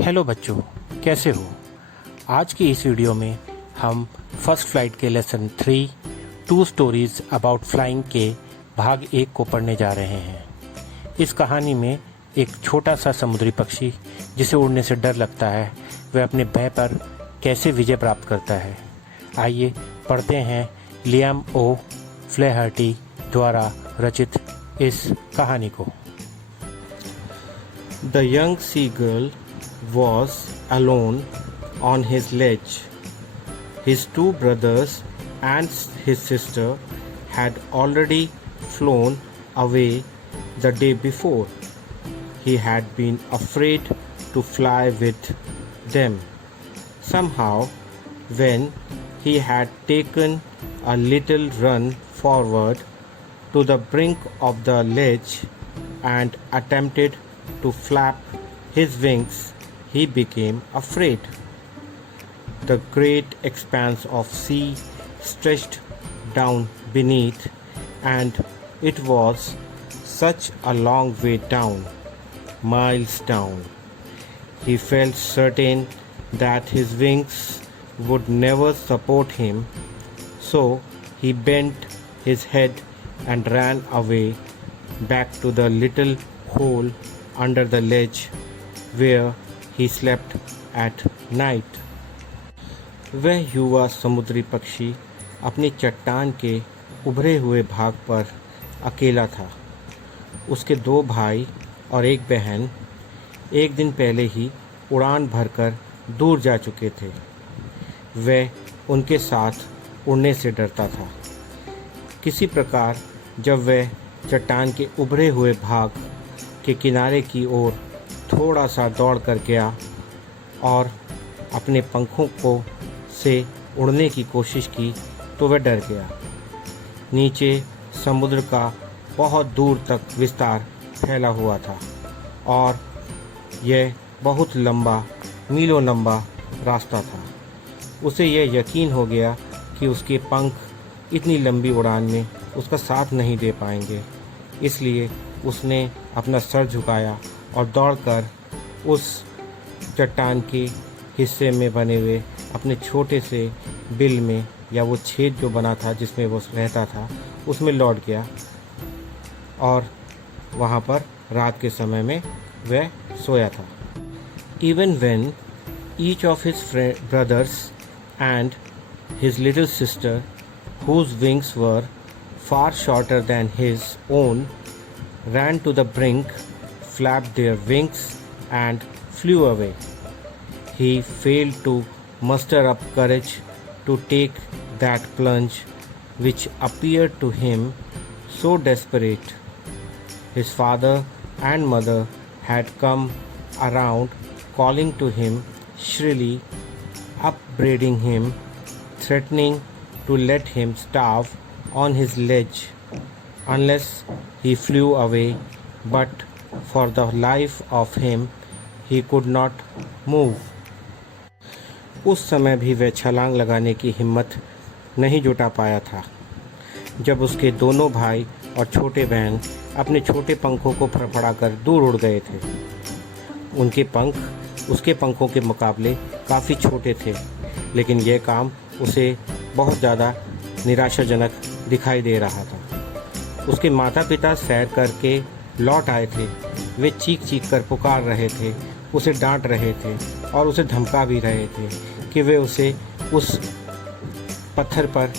Hello बच्चों, कैसे हो। आज की इस वीडियो में हम फर्स्ट फ्लाइट के lesson 3 two stories about flying के भाग 1 को पढ़ने जा रहे हैं। इस कहानी में एक छोटा सा समुद्री पक्षी जिसे उड़ने से डर लगता है, वह अपने भय पर कैसे विजय प्राप्त करता है। आइए पढ़ते हैं लियाम ओ फ्लेहर्टी द्वारा रचित इस कहानी को। The young seagull was alone on his ledge. His two brothers and his sister had already flown away the day before. He had been afraid to fly with them. Somehow, when he had taken a little run forward to the brink of the ledge and attempted to flap his wings, he became afraid. The great expanse of sea stretched down beneath, and it was such a long way down, miles down. He felt certain that his wings would never support him, so he bent his head and ran away back to the little hole under the ledge where he slept at night. वह युवा समुद्री पक्षी अपनी चट्टान के उभरे हुए भाग पर अकेला था। उसके 2 भाई और एक बहन एक दिन पहले ही उड़ान भरकर दूर जा चुके थे। वह उनके साथ उड़ने से डरता था। किसी प्रकार जब वह चट्टान के उभरे हुए भाग के किनारे की ओर थोड़ा सा दौड़ कर गया और अपने पंखों को से उड़ने की कोशिश की तो वह डर गया। नीचे समुद्र का बहुत दूर तक विस्तार फैला हुआ था और यह बहुत लंबा, मीलों लंबा रास्ता था। उसे यह यकीन हो गया कि उसके पंख इतनी लंबी उड़ान में उसका साथ नहीं दे पाएंगे। इसलिए उसने अपना सर झुकाया और दौड़कर उस चट्टान के हिस्से में बने हुए अपने छोटे से बिल में, या वो छेद जो बना था जिसमें वो रहता था, उसमें लौट गया और वहाँ पर रात के समय में वह सोया था। Even when each of his brothers and his little sister, whose wings were far shorter than his own, ran to the brink, flapped their wings and flew away, he failed to muster up courage to take that plunge which appeared to him so desperate. His father and mother had come around, calling to him shrilly, upbraiding him, threatening to let him starve on his ledge unless he flew away, but for the life of him he could not move. उस समय भी वह छलांग लगाने की हिम्मत नहीं जुटा पाया था। जब उसके दोनों भाई और छोटे बहन अपने छोटे पंखों को फड़फड़ाकर दूर उड़ गए थे। उनके पंख उसके पंखों के मुकाबले काफ़ी छोटे थे, लेकिन यह काम उसे बहुत ज़्यादा निराशाजनक दिखाई दे रहा था। उसके माता पिता सैर करके लौट आए थे। वे चीख चीख कर पुकार रहे थे, उसे डांट रहे थे और उसे धमका भी रहे थे कि वे उसे उस पत्थर पर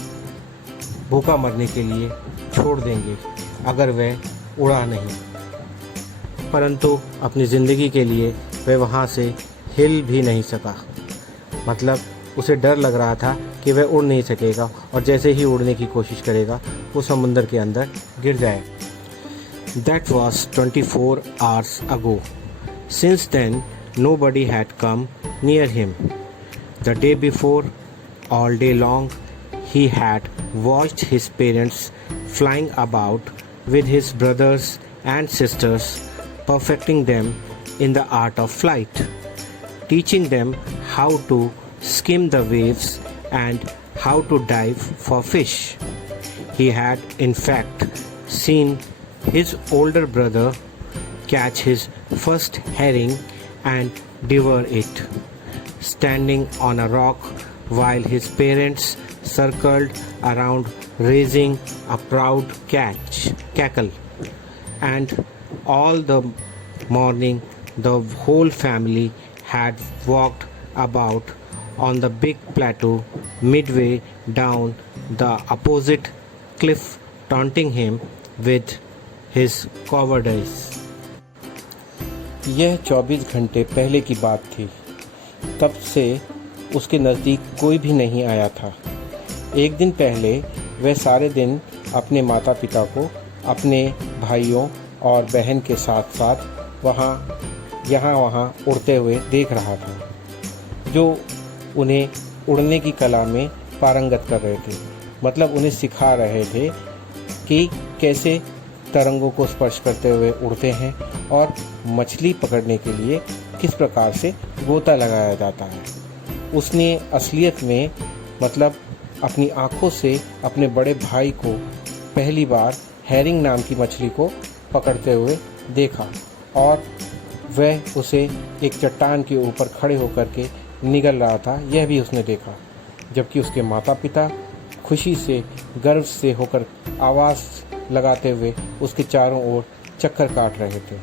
भूखा मरने के लिए छोड़ देंगे अगर वह उड़ा नहीं। परंतु अपनी ज़िंदगी के लिए वह वहाँ से हिल भी नहीं सका। मतलब उसे डर लग रहा था कि वह उड़ नहीं सकेगा और जैसे ही उड़ने की कोशिश करेगा वो समुंदर के अंदर गिर जाए। That was 24 hours ago. Since then, nobody had come near him. The day before, all day long, he had watched his parents flying about with his brothers and sisters, perfecting them in the art of flight, teaching them how to skim the waves and how to dive for fish. He had, in fact, seen his older brother catch his first herring and devour it, standing on a rock while his parents circled around raising a proud cackle. And all the morning the whole family had walked about on the big plateau midway down the opposite cliff, taunting him with his cowardice. यह 24 घंटे पहले की बात थी। तब से उसके नज़दीक कोई भी नहीं आया था। एक दिन पहले वह सारे दिन अपने माता पिता को अपने भाइयों और बहन के साथ साथ यहाँ वहाँ उड़ते हुए देख रहा था, जो उन्हें उड़ने की कला में पारंगत कर रहे थे। मतलब उन्हें सिखा रहे थे कि कैसे तरंगों को स्पर्श करते हुए उड़ते हैं और मछली पकड़ने के लिए किस प्रकार से गोता लगाया जाता है। उसने असलियत में मतलब अपनी आँखों से अपने बड़े भाई को पहली बार हैरिंग नाम की मछली को पकड़ते हुए देखा और वह उसे एक चट्टान के ऊपर खड़े होकर के निगल रहा था, यह भी उसने देखा। जबकि उसके माता पिता खुशी से गर्व से होकर आवाज़ लगाते हुए उसके चारों ओर चक्कर काट रहे थे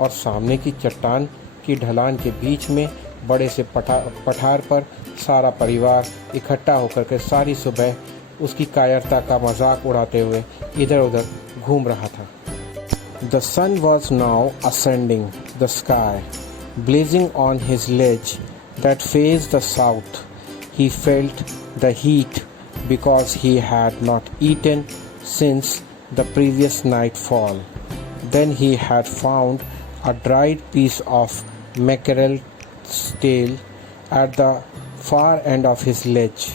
और सामने की चट्टान की ढलान के बीच में बड़े से पठार पर सारा परिवार इकट्ठा होकर के सारी सुबह उसकी कायरता का मजाक उड़ाते हुए इधर उधर घूम रहा था। The sun was now ascending the sky, blazing on his ledge that faced the south. He felt the heat because he had not eaten since the previous nightfall. Then he had found a dried piece of mackerel's tail at the far end of his ledge.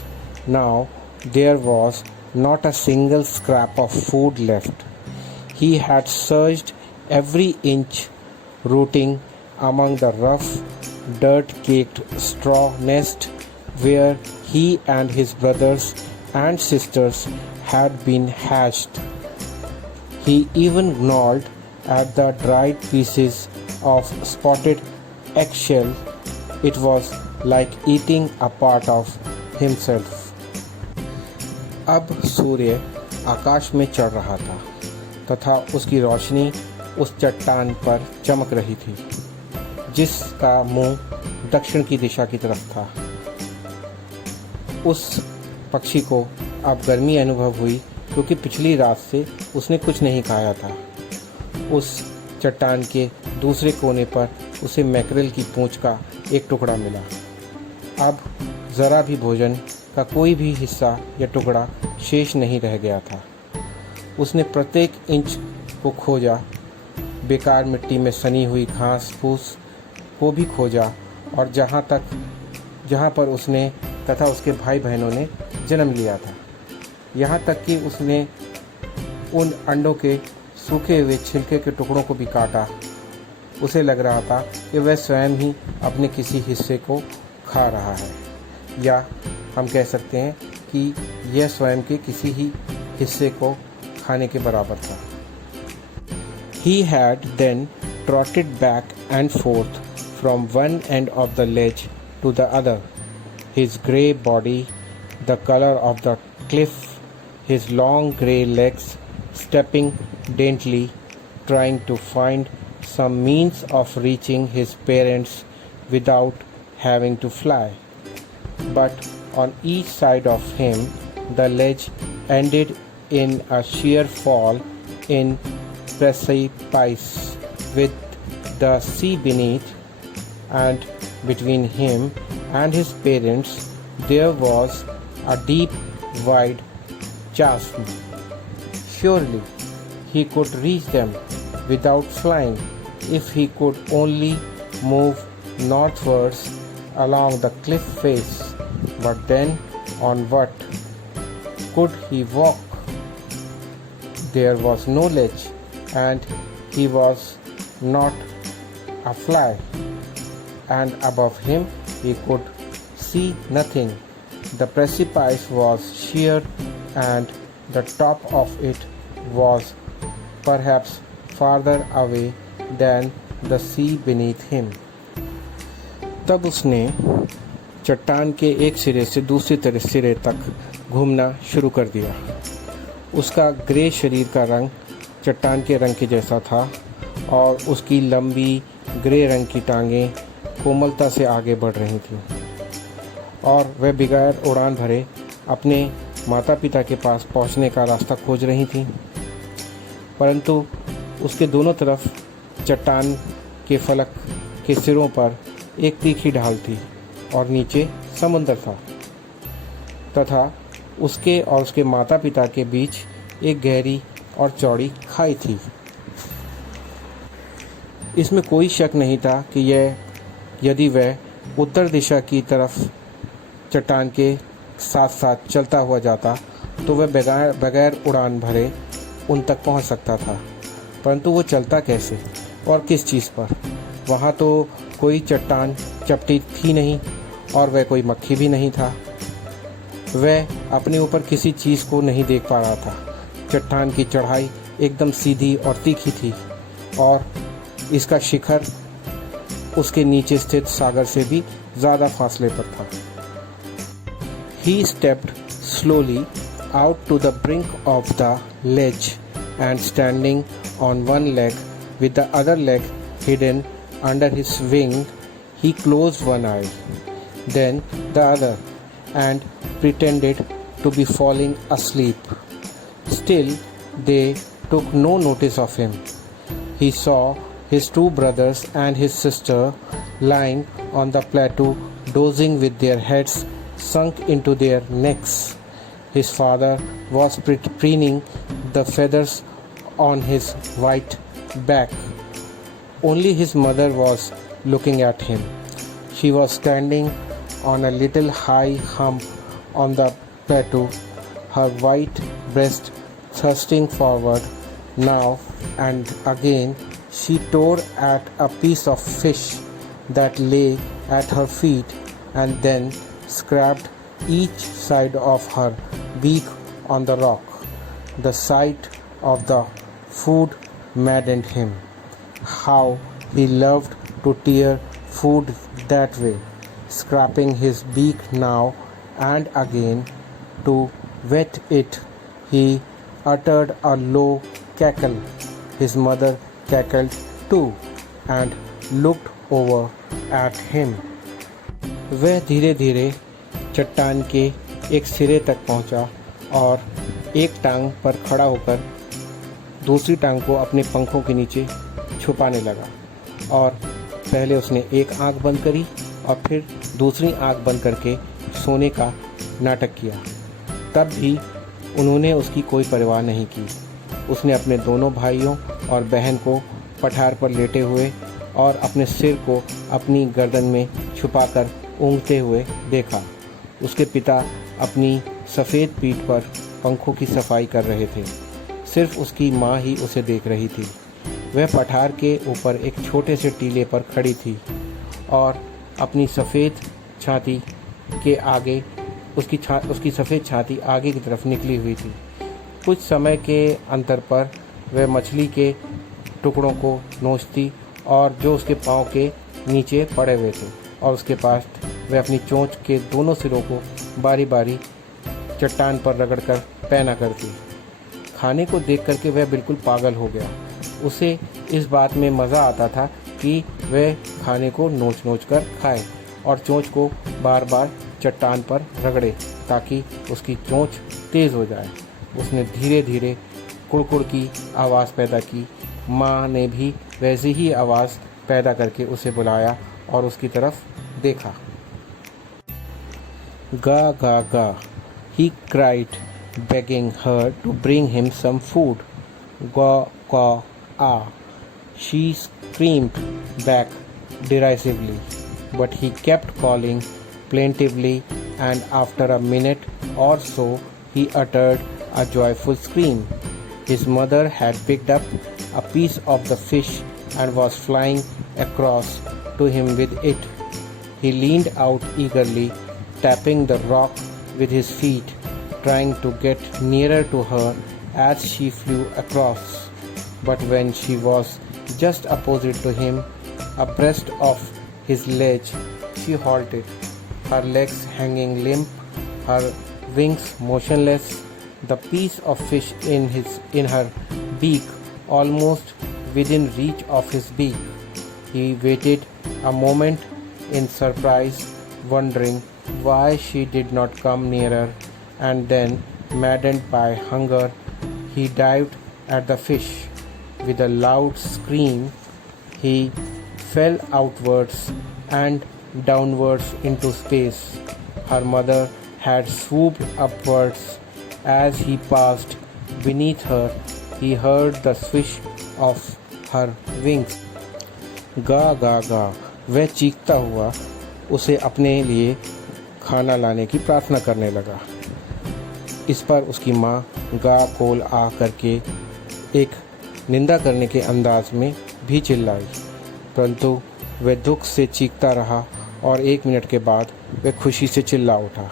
Now there was not a single scrap of food left. He had searched every inch, rooting among the rough, dirt-caked straw nest where he and his brothers and sisters had been hatched. He even gnawed at the dried pieces of spotted eggshell. It was like eating a part of himself. अब सूर्य आकाश में चढ़ रहा था तथा उसकी रोशनी उस चट्टान पर चमक रही थी जिसका मुंह दक्षिण की दिशा की तरफ था। उस पक्षी को अब गर्मी अनुभव हुई क्योंकि पिछली रात से उसने कुछ नहीं खाया था। उस चट्टान के दूसरे कोने पर उसे मैकरेल की पूंछ का एक टुकड़ा मिला। अब ज़रा भी भोजन का कोई भी हिस्सा या टुकड़ा शेष नहीं रह गया था। उसने प्रत्येक इंच को खोजा, बेकार मिट्टी में सनी हुई घास फूस को भी खोजा और जहाँ पर उसने तथा उसके भाई बहनों ने जन्म लिया था। यहाँ तक कि उसने उन अंडों के सूखे हुए छिलके के टुकड़ों को भी काटा। उसे लग रहा था कि वह स्वयं ही अपने किसी हिस्से को खा रहा है, या हम कह सकते हैं कि यह स्वयं के किसी ही हिस्से को खाने के बराबर था। He had then trotted back and forth from one end of the ledge to the other, his grey body the color of the cliff, his long grey legs stepping daintily, trying to find some means of reaching his parents without having to fly. But on each side of him the ledge ended in a sheer fall in precipice with the sea beneath, and between him and his parents there was a deep, wide chasm. Surely he could reach them without flying if he could only move northwards along the cliff face. But then on what could he walk? There was no ledge, and he was not a fly, and above him he could see nothing. The precipice was sheer, and the top of it was perhaps farther away than the sea beneath him. तब उसने चट्टान के एक सिरे से दूसरे सिरे तक घूमना शुरू कर दिया। उसका ग्रे शरीर का रंग चट्टान के रंग के जैसा था और उसकी लंबी ग्रे रंग की टांगें कोमलता से आगे बढ़ रही थीं और वह बगैर उड़ान भरे अपने माता पिता के पास पहुंचने का रास्ता खोज रही थीं। परंतु उसके दोनों तरफ चट्टान के फलक के सिरों पर एक तीखी ढाल थी और नीचे समुद्र था तथा उसके और उसके माता पिता के बीच एक गहरी और चौड़ी खाई थी। इसमें कोई शक नहीं था कि यदि वह उत्तर दिशा की तरफ चट्टान के साथ साथ चलता हुआ जाता तो वह बगैर उड़ान भरे उन तक पहुंच सकता था। परंतु वो चलता कैसे और किस चीज़ पर? वहाँ तो कोई चट्टान चपटी थी नहीं और वह कोई मक्खी भी नहीं था। वह अपने ऊपर किसी चीज़ को नहीं देख पा रहा था। चट्टान की चढ़ाई एकदम सीधी और तीखी थी और इसका शिखर उसके नीचे स्थित सागर से भी ज़्यादा फासले पर था। He stepped slowly out to the brink of the ledge and standing on one leg with the other leg hidden under his wing, he closed one eye, then the other, and pretended to be falling asleep. Still, they took no notice of him. He saw his two brothers and his sister lying on the plateau, dozing with their heads sunk into their necks. His father was preening the feathers on his white back. Only his mother was looking at him. She was standing on a little high hump on the plateau, her white breast thrusting forward. Now and again she tore at a piece of fish that lay at her feet and then scraped each side of her beak on the rock. The sight of the food maddened him. How he loved to tear food that way, scraping his beak now and again to wet it. He uttered a low cackle. His mother cackled too and looked over at him. वह धीरे धीरे चट्टान के एक सिरे तक पहुंचा और एक टांग पर खड़ा होकर दूसरी टांग को अपने पंखों के नीचे छुपाने लगा और पहले उसने एक आंख बंद करी और फिर दूसरी आंख बंद करके सोने का नाटक किया। तब भी उन्होंने उसकी कोई परवाह नहीं की। उसने अपने दोनों भाइयों और बहन को पठार पर लेटे हुए और अपने सिर को अपनी गर्दन में छुपाकर ऊँघते हुए देखा। उसके पिता अपनी सफ़ेद पीठ पर पंखों की सफाई कर रहे थे। सिर्फ उसकी माँ ही उसे देख रही थी। वह पठार के ऊपर एक छोटे से टीले पर खड़ी थी और अपनी सफ़ेद छाती के आगे उसकी सफ़ेद छाती आगे की तरफ निकली हुई थी। कुछ समय के अंतर पर वह मछली के टुकड़ों को नोचती और जो उसके पाँव के नीचे पड़े हुए थे और उसके पास वह अपनी चोंच के दोनों सिरों को बारी बारी चट्टान पर रगड़कर पहना करती। खाने को देख करके वह बिल्कुल पागल हो गया। उसे इस बात में मज़ा आता था कि वह खाने को नोच नोच कर खाए और चोंच को बार बार चट्टान पर रगड़े ताकि उसकी चोंच तेज़ हो जाए। उसने धीरे धीरे कुड़कुड़ की आवाज़ पैदा की। माँ ने भी वैसी ही आवाज़ पैदा करके उसे बुलाया और उसकी तरफ देखा। गा गा गा, he cried, begging her to bring him some food. Gaw gaw ah, she screamed back derisively, but he kept calling plaintively, and after a minute or so he uttered a joyful scream. His mother had picked up a piece of the fish and was flying across to him with it. He leaned out eagerly, tapping the rock with his feet, trying to get nearer to her as she flew across. But when she was just opposite to him, abreast of his ledge, She halted, her legs hanging limp, her wings motionless, the piece of fish in her beak almost within reach of his beak. He waited a moment in surprise, wondering why she did not come nearer, and then, maddened by hunger, he dived at the fish. With a loud scream, he fell outwards and downwards into space. Her mother had swooped upwards. As he passed beneath her, he heard the swish of her wings. गा गा गा, वह चीखता हुआ उसे अपने लिए खाना लाने की प्रार्थना करने लगा। इस पर उसकी माँ गा कोल आ करके एक निंदा करने के अंदाज में भी चिल्लाई, परंतु वह दुख से चीखता रहा और 1 मिनट के बाद वह खुशी से चिल्ला उठा,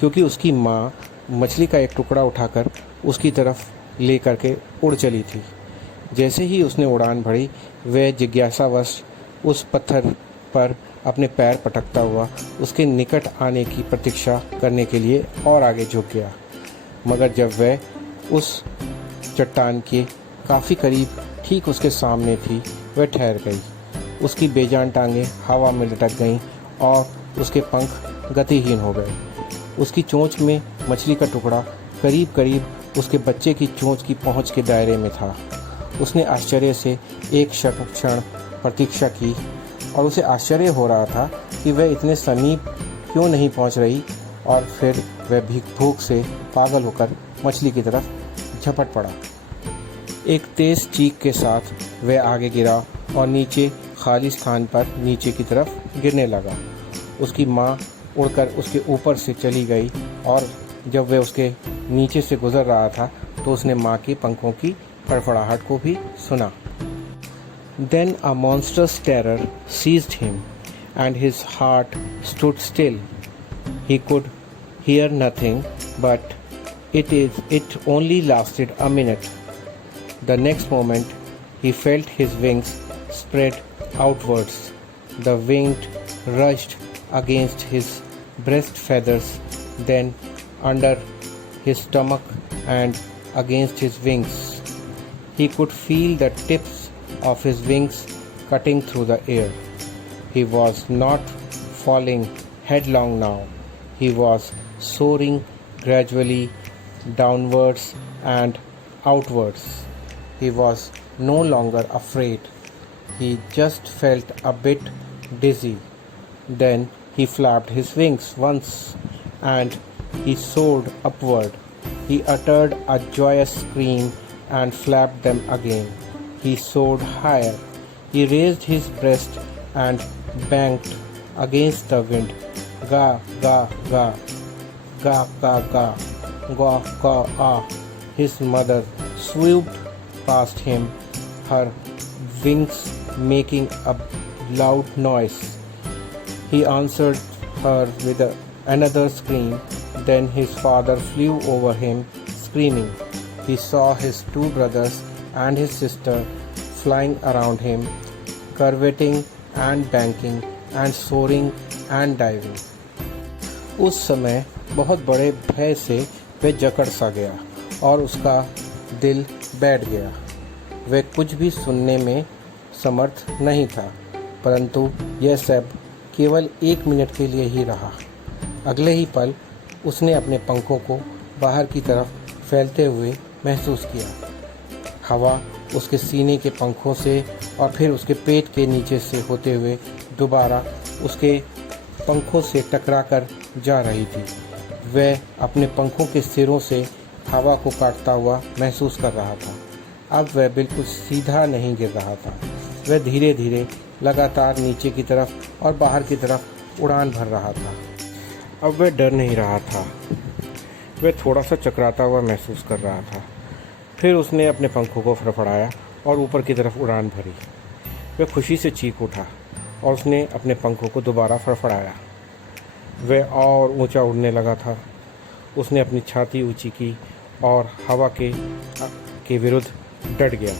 क्योंकि उसकी माँ मछली का एक टुकड़ा उठाकर उसकी तरफ ले करके उड़ चली थी। जैसे ही उसने उड़ान भरी, वह जिज्ञासावश उस पत्थर पर अपने पैर पटकता हुआ उसके निकट आने की प्रतीक्षा करने के लिए और आगे झुक गया, मगर जब वह उस चट्टान के काफ़ी करीब ठीक उसके सामने थी, वह ठहर गई। उसकी बेजान टांगें हवा में लटक गईं और उसके पंख गतिहीन हो गए। उसकी चोंच में मछली का टुकड़ा करीब करीब उसके बच्चे की चोंच की पहुंच के दायरे में था। उसने आश्चर्य से एक क्षण प्रतीक्षा की और उसे आश्चर्य हो रहा था कि वह इतने समीप क्यों नहीं पहुंच रही, और फिर वह भूख से पागल होकर मछली की तरफ झपट पड़ा। एक तेज़ चीख के साथ वह आगे गिरा और नीचे खाली स्थान पर नीचे की तरफ गिरने लगा। उसकी माँ उड़कर उसके ऊपर से चली गई और जब वह उसके नीचे से गुजर रहा था तो उसने माँ के पंखों की फड़फड़ाहट को भी सुना। Then a monstrous terror seized him and his heart stood still. He could hear nothing, but it only lasted a minute. The next moment he felt his wings spread outwards. The wind rushed against his breast feathers, then under his stomach and against his wings. He could feel the tips of his wings cutting through the air. He was not falling headlong now. He was soaring gradually downwards and outwards. He was no longer afraid. He just felt a bit dizzy. Then he flapped his wings once and he soared upward. He uttered a joyous scream and flapped them again. He soared higher. He raised his breast and banked against the wind. Ga, ga, ga, ga, ga, ga, ga, ga, ah. His mother swooped past him, her wings making a loud noise. He answered her with another scream. Then his father flew over him, screaming. He saw his 2 brothers and his sister flying around him, curveting and banking and soaring and diving. उस समय बहुत बड़े भय से वह जकड़ सा गया और उसका दिल बैठ गया। वह कुछ भी सुनने में समर्थ नहीं था, परंतु यह सब केवल 1 मिनट के लिए ही रहा। अगले ही पल उसने अपने पंखों को बाहर की तरफ फैलते हुए महसूस किया। हवा उसके सीने के पंखों से और फिर उसके पेट के नीचे से होते हुए दोबारा उसके पंखों से टकराकर जा रही थी। वह अपने पंखों के सिरों से हवा को काटता हुआ महसूस कर रहा था। अब वह बिल्कुल सीधा नहीं गिर रहा था। वह धीरे धीरे लगातार नीचे की तरफ और बाहर की तरफ उड़ान भर रहा था। अब वह डर नहीं रहा था। वह थोड़ा सा चकराता हुआ महसूस कर रहा था। फिर उसने अपने पंखों को फड़फड़ाया और ऊपर की तरफ उड़ान भरी। वह खुशी से चीख उठा और उसने अपने पंखों को दोबारा फड़फड़ाया। वह और ऊंचा उड़ने लगा था। उसने अपनी छाती ऊंची की और हवा के विरुद्ध डट गया।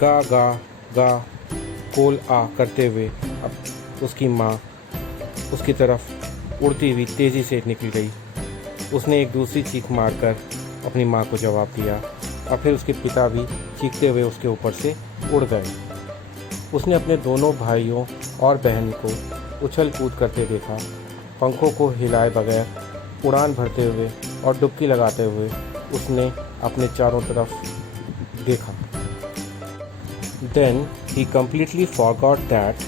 गा गा गा कोल आ करते हुए अब उसकी माँ उसकी तरफ उड़ती हुई तेज़ी से निकल गई। उसने एक दूसरी चीख मारकर अपनी माँ को जवाब दिया और फिर उसके पिता भी चीखते हुए उसके ऊपर से उड़ गए। उसने अपने दोनों भाइयों और बहन को उछल कूद करते देखा, पंखों को हिलाए बगैर उड़ान भरते हुए और डुबकी लगाते हुए उसने अपने चारों तरफ देखा। Then he completely forgot that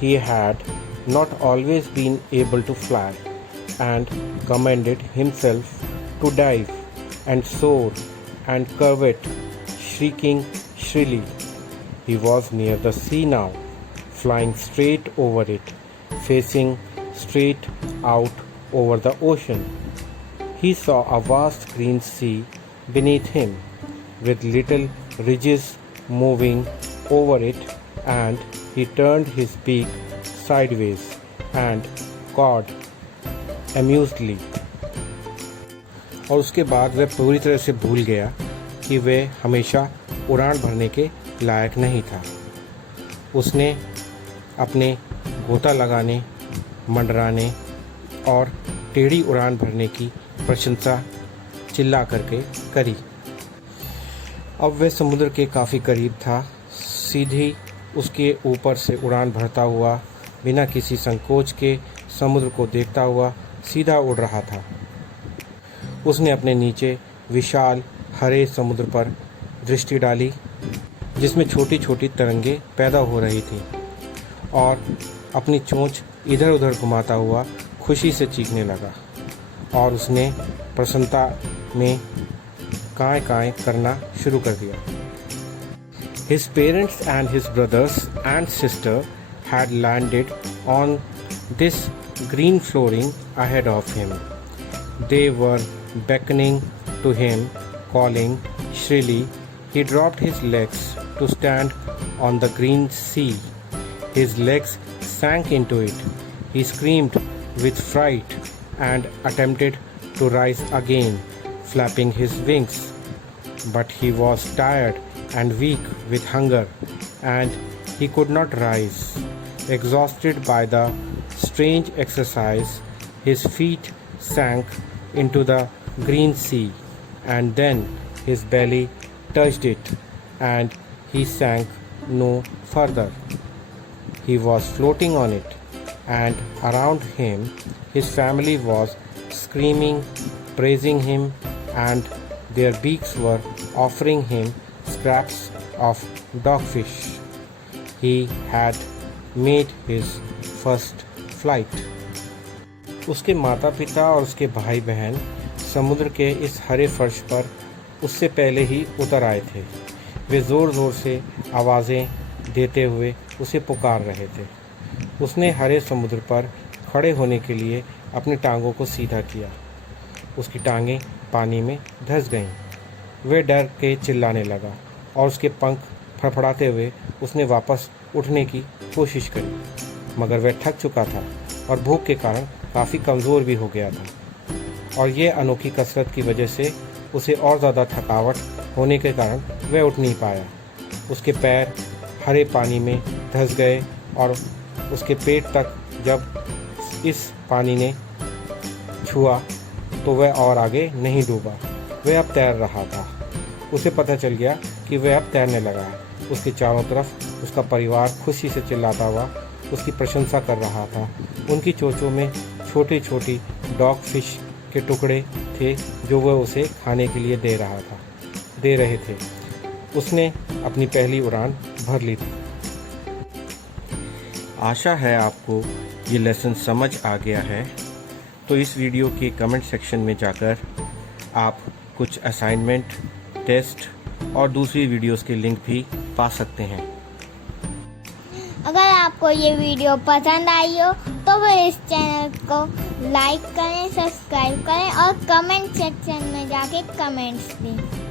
he had not always been able to fly and commanded himself to dive and soar and curvet, shrieking shrilly. He was near the sea now, flying straight over it, facing straight out over the ocean. He saw a vast green sea beneath him, with little ridges moving over it, and he turned his beak sideways and cawed amusedly. और उसके बाद वह पूरी तरह से भूल गया कि वह हमेशा उड़ान भरने के लायक नहीं था। उसने अपने गोता लगाने, मंडराने और टेढ़ी उड़ान भरने की प्रशंसा चिल्ला करके करी। अब वह समुद्र के काफ़ी करीब था, सीधी उसके ऊपर से उड़ान भरता हुआ, बिना किसी संकोच के समुद्र को देखता हुआ सीधा उड़ रहा था। उसने अपने नीचे विशाल हरे समुद्र पर दृष्टि डाली, जिसमें छोटी छोटी तरंगें पैदा हो रही थीं, और अपनी चोंच इधर उधर घुमाता हुआ खुशी से चीखने लगा, और उसने प्रसन्नता में काएं काएं करना शुरू कर दिया। His parents and his brothers and sister had landed on this green flooring ahead of him. They were beckoning to him, calling shrilly. He dropped his legs to stand on the green sea. His legs sank into it. He screamed with fright and attempted to rise again, flapping his wings. But he was tired and weak with hunger, and he could not rise. Exhausted by the strange exercise, his feet sank into the green sea, and then his belly touched it, and he sank no further. He was floating on it, and around him his family was screaming, praising him, and their beaks were offering him scraps of dogfish. He had made his first flight. उसके माता पिता और उसके भाई बहन समुद्र के इस हरे फर्श पर उससे पहले ही उतर आए थे। वे ज़ोर ज़ोर से आवाज़ें देते हुए उसे पुकार रहे थे। उसने हरे समुद्र पर खड़े होने के लिए अपनी टांगों को सीधा किया। उसकी टांगें पानी में धंस गईं। वह डर के चिल्लाने लगा और उसके पंख फड़फड़ाते हुए उसने वापस उठने की कोशिश करी, मगर वह थक चुका था और भूख के कारण काफ़ी कमज़ोर भी हो गया था, और यह अनोखी कसरत की वजह से उसे और ज़्यादा थकावट होने के कारण वह उठ नहीं पाया। उसके पैर हरे पानी में धंस गए और उसके पेट तक जब इस पानी ने छुआ तो वह और आगे नहीं डूबा। वह अब तैर रहा था। उसे पता चल गया कि वह अब तैरने लगा है। उसके चारों तरफ उसका परिवार खुशी से चिल्लाता हुआ उसकी प्रशंसा कर रहा था। उनकी चोंचों में छोटी छोटी डॉग फिश के टुकड़े थे जो वह उसे खाने के लिए दे रहे थे। उसने अपनी पहली उड़ान भर ली थी। आशा है आपको ये लेसन समझ आ गया है। तो इस वीडियो के कमेंट सेक्शन में जाकर आप कुछ असाइनमेंट, टेस्ट और दूसरी वीडियोस के लिंक भी पा सकते हैं। अगर आपको ये वीडियो पसंद आई हो तो वो इस चैनल को लाइक करें, सब्सक्राइब करें और कमेंट सेक्शन में जाके कमेंट्स दें।